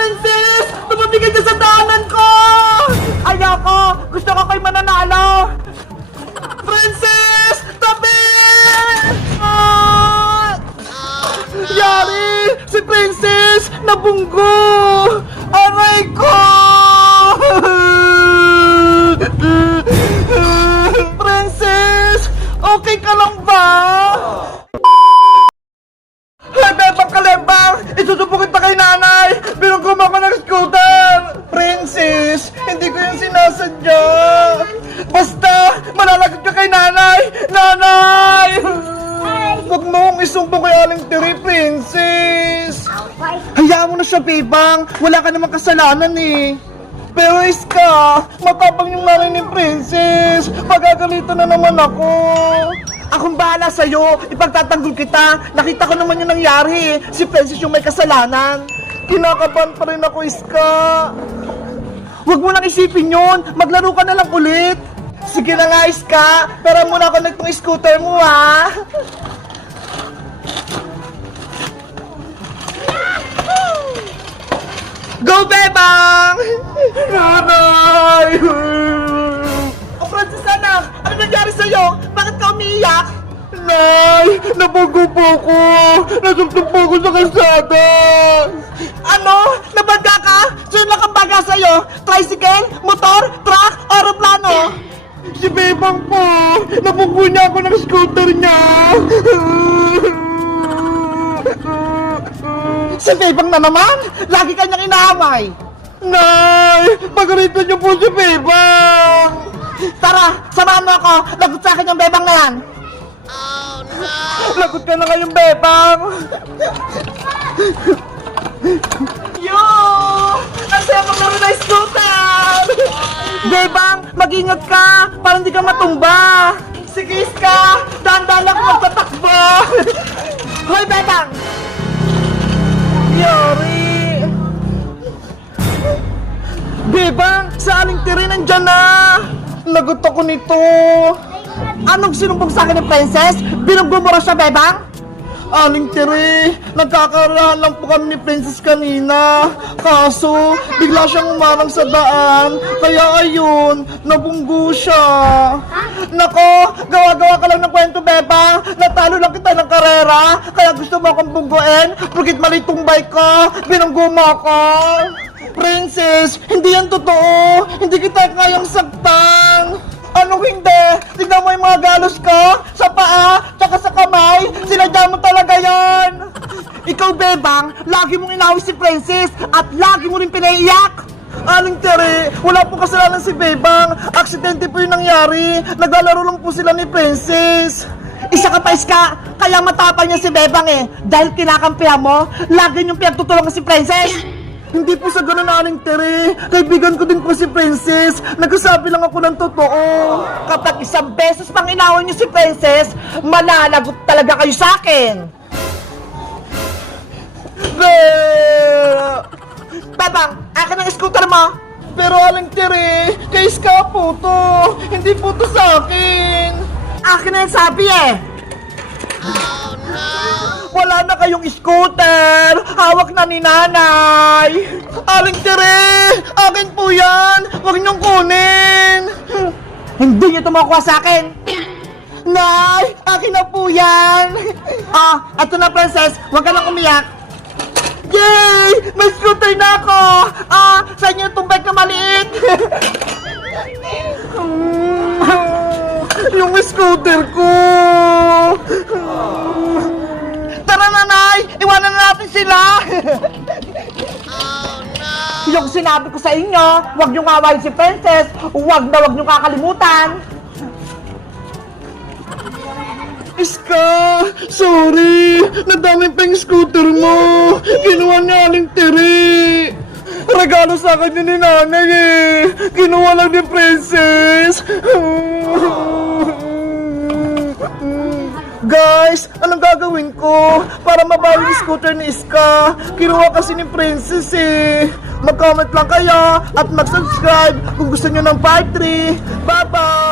Princess! Tumabigay ka sa daanan ko! Ayoko! Gusto ko kayo mananalo! Princess! Tabi! Ah! Yari! Si Princess! Nabunggo! Aray ko! Princess! Okay ka lang ba? Hey, Bebang Kalembang! Isusubok kita kay nanay! Binugom ako ng scooter! Princess! Hindi ko yung sinasadya! Basta! Malalagot ka kay nanay! Nanay! Huwag mo kong isumbong kay Aling Tiri, Princess! Hayaan mo na siya, Bebang! Wala ka namang kasalanan eh! Pero Iska, matapang yung nanay ni Princess! Magagalitan na naman ako! Akong bahala sa'yo! Ipagtatanggol kita! Nakita ko naman yung nangyari! Si Princess yung may kasalanan! Kinakabahan pa rin ako, Iska! Huwag mo nang isipin yun! Maglaro ka na lang ulit! Sige na nga, Iska! Pero muna connect tong scooter mo, ha! Go, Bebang! Nanay! O, Princess anak! Ano nangyari sa'yo? Bakit ka umiiyak? Nay! Nabago po ko! Nasugtog po ko sa kalsada! Ano? Nabaga ka? Sino nakabaga sa'yo? Tricycle? Motor? Truck? Aeroplano? Si Bebang po! Nabugo niya ako ng scooter niya! Si Bebang na naman! Lagi kanyang inaamay! Nay! Pagalitan niyo po si Bebang! Tara! Samahan mo ako! Lagot sa akin yung Bebang na yan! Oh no! Lagot ka na ngayong Bebang! Yo! Ang saya maglaro na scooter! Bebang! Mag-ingat ka! Para hindi ka matumba! Sige, Iska! Dahan-dahan lang magtatakbo! Hoy, Bebang! Yari! Bebang! Sa Aling Tiri nandyan na! Lagot ako nito! Anong sinumbong sa akin ni Princess? Binugbumura siya, Bebang? Aling Tiri, nagkakarahan lang po kami ni Princess kanina. Kaso, bigla siyang umarang sa daan. Kaya ayun, nabunggo siya. Nako, gawa-gawa ka lang ng kwento, Bebang. Natalo lang kita ng karera. Kaya gusto mo akong bungguin. Pagkit mali itong bike ko, binunggo mo ako. Princess, hindi yan totoo. Hindi kita kayang saktan. Anong hindi? Tignan mo yung mga galos ko sa paa, tsaka sa kamay. Sinadya mo talaga yan. Ikaw, Bebang, lagi mong inawis si Princess at lagi mo rin pinaiyak. Aling Tiri, wala pong kasalanan si Bebang. Aksidente po yung nangyari. Naglalaro lang po sila ni Princess. Isa ka pa, Iska. Kaya matapang niya si Bebang eh. Dahil kinakampihan mo, lagi niyong pinagtutulungan si Princess. Hindi po sa ganun, Aling Tiri. Kaibigan ko din po si Princess. Nagsasabi lang ako ng totoo. Kapag isang beses pang inaway niyo si Princess, malalagot talaga kayo sa akin. Bebang, akin ang scooter mo. Pero Aling Tiri, kay Iska po to. Hindi po to sa akin. Akin na yung sabi eh. Oh no! Wala na kayong scooter! Hawak na ni nanay! Aling Tiri! Akin po yan! Huwag niyong kunin! Hindi niyo ito makuha sa akin! Nay! Akin na po yan! Eto na, Princess! Huwag ka nang umiyak! Yay! May scooter na ako! Sa inyo itong bike na maliit! Yung scooter ko! Tara, nanay! Iwanan na natin sila! Oh no! Yung sinabi ko sa inyo, huwag niyong awayin si Princess, huwag niyong kakalimutan! Iska! Sorry! Nadami pa yung scooter mo! Kinuha niya Aling Tiri! Regalo sa akin yun ni nanay eh! Kinuha lang ni Princess! Guys, anong gagawin ko para mabawi yung scooter ni Iska? Kinuha kasi ni Princess eh. Mag-comment lang kayo at mag-subscribe kung gusto nyo ng part 3. Bye-bye!